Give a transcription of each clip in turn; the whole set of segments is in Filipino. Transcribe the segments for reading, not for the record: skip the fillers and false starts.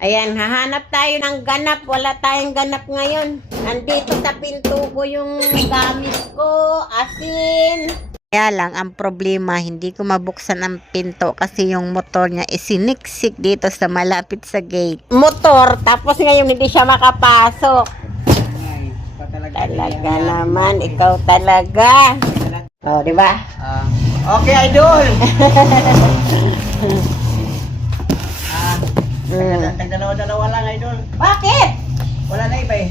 Ayan, hahanap tayo ng ganap. Wala tayong ganap ngayon. Nandito sa pinto ko yung gamit ko, asin. Kaya lang, ang problema, hindi ko mabuksan ang pinto kasi yung motor niya isiniksik dito sa malapit sa gate. Motor, tapos ngayon hindi siya makapasok. Talaga naman, ikaw talaga. Oh, di ba? Okay, idol. Tagdalawa-dalawa lang, idol. Bakit? Wala na iba eh.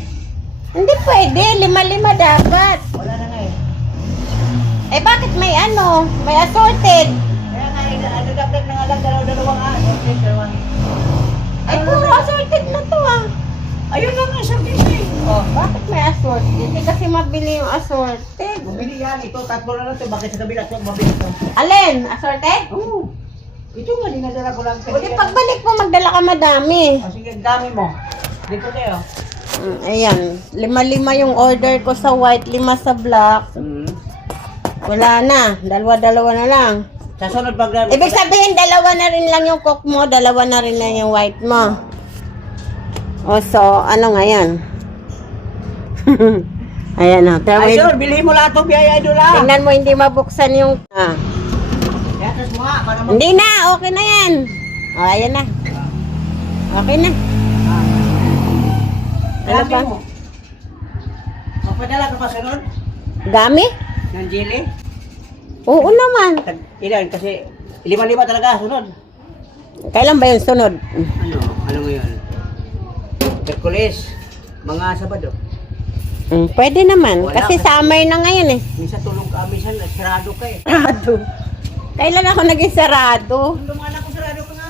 Hindi pwede, 5-5 dapat. Wala na nga eh. Eh bakit may ano? May assorted. Kaya nga, ano dagdag na nga lang, dalawa-dalawa nga. Okay, dalawa. Ay, puro assorted na to ah. Ayun lang nga, sabi ko eh. Oh, bakit may assorted? Hindi kasi mabili yung assorted. Bumili yan, ito, tatlo na lang ito. Bakit sa kabila ito, mabili ito? Alin? Assorted? Oo. Ito nga, dinadala ko lang. O di pagbalik mo, magdala ka madami. O sige, dami mo. Dito tayo. Ayan, 5-5 yung order ko sa white, 5 sa black. Wala na, dalawa-dalawa na lang. Sa sunod pag... Ibig sabihin, dalawa na rin lang yung coke mo, dalawa na rin lang yung white mo. O so, ano ngayon? Ayan o. Idol, bilhin mo lahat itong biyaya, idol ah. Tingnan mo, hindi mabuksan yung... Yatas mo nga, para mo... Hindi na, okay na yan. O, ayan na. Okay na. Ano Dami pa? mo. Magpadala ka pa sunod? Dami? Ng jelly? Oo naman. Ilan? Kasi 5-5 talaga sunod. Kailan ba yung sunod? Ano? Ano ngayon? Hercules. Mga Sabado. Pwede naman. Wala Kasi ka- summer na ngayon eh. Minsan tulong ka, minsan sarado ka eh. Sarado. Kailan ako naging sarado? Lumanak ko sarado ka nga.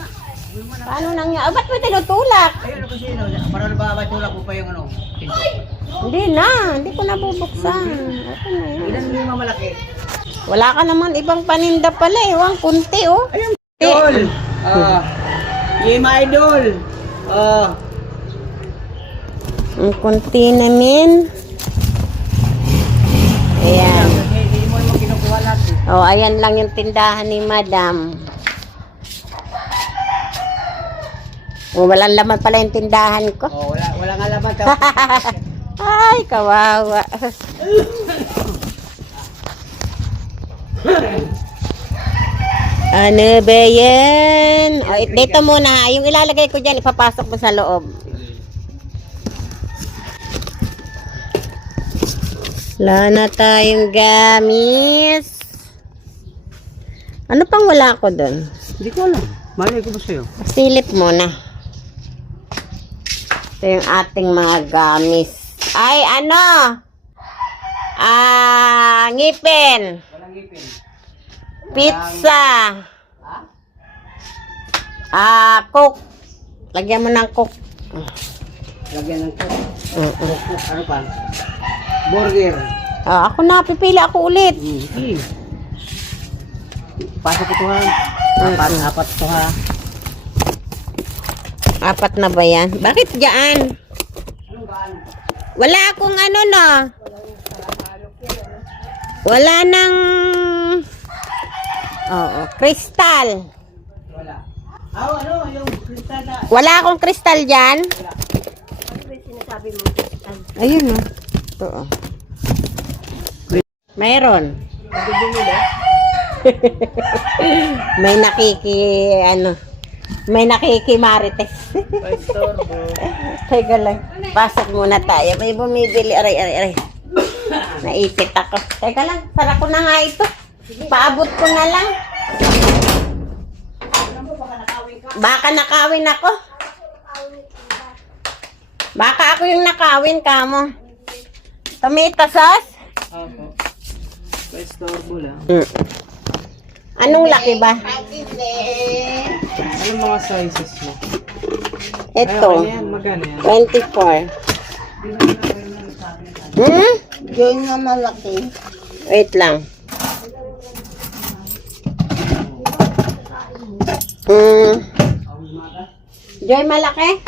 Paano nangyari? Ba't mo tinutulak? Ayun kasi no, para ba tulak mo pa yung ano? Pinto. Hindi na. Hindi ko nabubuksan. Okay na yan. Ilan mo yung mamalaki? Wala ka naman ibang paninda pala eh. Wang kunti oh. Ayun. Idol! Game Idol! Ang kunti namin. Ayan. Hindi mo naman kinukuha lahat eh. Oh, ayan lang yung tindahan ni Madam. Oh, walang laman pala yung tindahan ko. Oh, wala nga laman. Ay, kawawa. Ano ba yan? Oh, dito muna. Yung ilalagay ko dyan, ipapasok mo sa loob. Wala na tayong gamis. Ano pang wala ko doon? Hindi ko alam. Malay ko ba sa'yo? Silip muna. Ito yung ating mga gamis. Ay, ano? Ngipin. Walang ngipin. Pizza. Coke. Lagyan mo ng coke. Lagyan ng coke. Ano pa? Burger. Ako na, pipili ako ulit. Sige. Pasok ito ha. Apat ito ha. 4 na ba yan? Bakit dyan? Anong gaan? Wala akong ano no. Wala nang... Oo, kristal. Wala. Ano? Yung kristal na. Wala akong kristal dyan. Wala. Ano ba yung sinasabi mo? Ayun o. Ito o. Mayroon. May may nakikimarites. Teka lang. Pasok muna tayo. May bumibili. Aray. Naipit ako. Teka lang. Sara ko na nga ito. Paabot ko na lang. Baka nakawin ako. Baka ako yung nakawin ka mo. Tomato sauce? Opo. Pa-storbo lang. Anong laki ba? Anong mga sizes mo? Ito. Magkano yan? 24. Diyan nga malaki. Wait lang. Joy, malaki?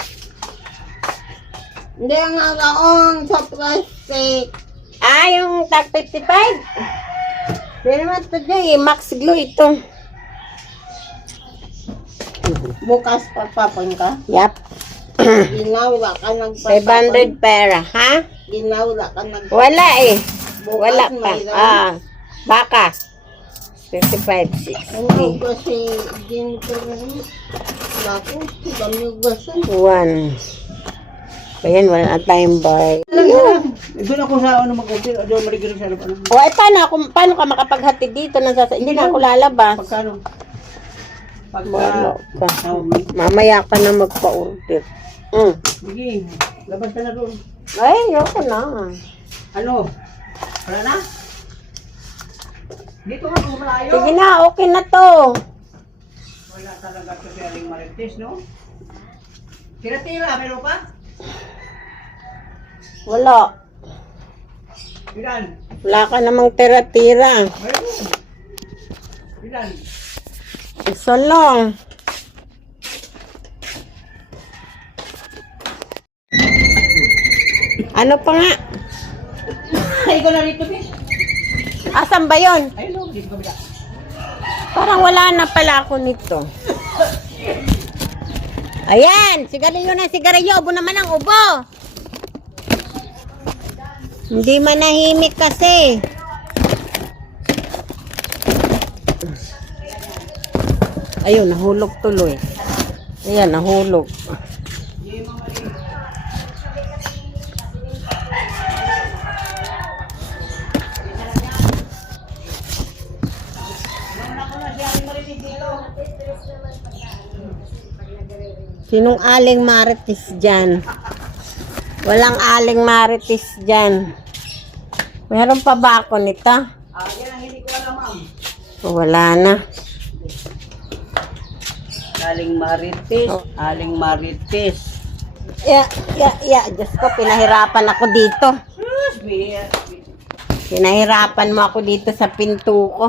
Hindi nga kaong sa plastic. Yung tag 55? Hindi naman ito, Joy. Max glue ito. Bukas papapon ka. Yap. Ginawla ka ng 500 pera, ha? Ginawla ka ng Wala eh. Bukas Wala pa. mayroon. Baka. 55, Ano 60. kasi ginto rin. Naku, dami gaso. 1. Ayan, wala na tayong bar. Doon ako sa ano mag-order, doon maligyan sa ano. O, ay, paano ka makapaghatid dito? Hindi na ako lalabas. Pagkano? Wala ka. Oh, Mamaya ka na magpa-order. sige, labas ka na doon. Ay, ayoko na. Ano? Wala na? Dito nga kung malayo. Sige na, okay na to. Wala talaga ito si Aling Marites, no? Tira-tira, meron pa? Wala. Ilan? Wala ka namang tira-tira. Meron. Ilan? Isa lang. Ano pa nga? Ay, ikaw na rito, bis. Asan ba yun? Ayun, no, dito kabila. Parang wala na pala ako nito. Ayan, sigarilyo na sigarilyo. Ubo naman ang ubo. Hindi manahimik kasi. Ayun, nahulog tuloy. Ayan, nahulog. Sinong aling marites dyan? Walang aling marites dyan. Meron pa ba ako nito? Yan ang hindi ko alam, ma'am. Wala na. Aling Marites, Aling Marites. Diyos ko, pinahirapan ako dito. Mia. Pinahirapan mo ako dito sa pinto ko.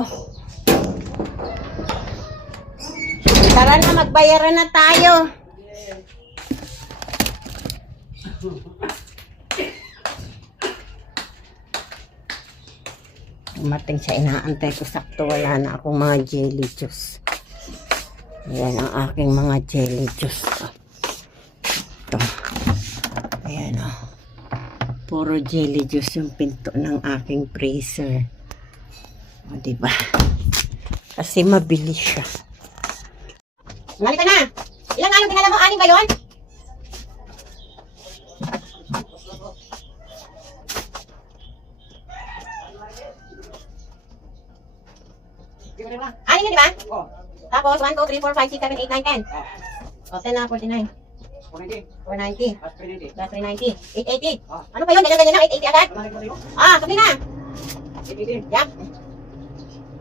Tara na, magbayaran na tayo. Dumating siya, inaantay ko sakto. Wala na akong mga jelly juice. Ayan ang aking mga jelly juice. Ito. Ayan o. Puro jelly juice yung pinto ng aking freezer. O, diba? Kasi mabilis siya. Ngalita na! Ilang anong dinala mo? 6 ba yun? Anin yun, di ba? Oh, Tapos, 1, 2, 3, 4, 5, 6, 7, 8, 9, 10. O, 10 na, 49. 490. 490. At 390. Plus 390. 880. Ah. Ano pa yun? Ganyan-ganyan lang, 880 agad? Ah, sabi na. 880. Yup.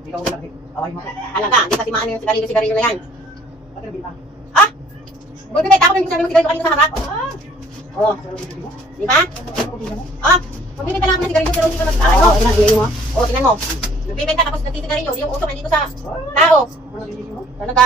Hindi ka ulit. Away mo. Alaga, hindi kasi maano yung sigarilyo na yan. Pati na binta. Ah! Boy, bibenta ako ng sigarilyo kanina sa harap. Oh, di ba? Ah, magbibenta lang ako ng sigarilyo pero hindi ka mag-ano. Oo, ilan mo? Oh, tingnan mo. Nagbibenta tapos nagsisigarilyo. Yung usok nandito sa tao. Talaga?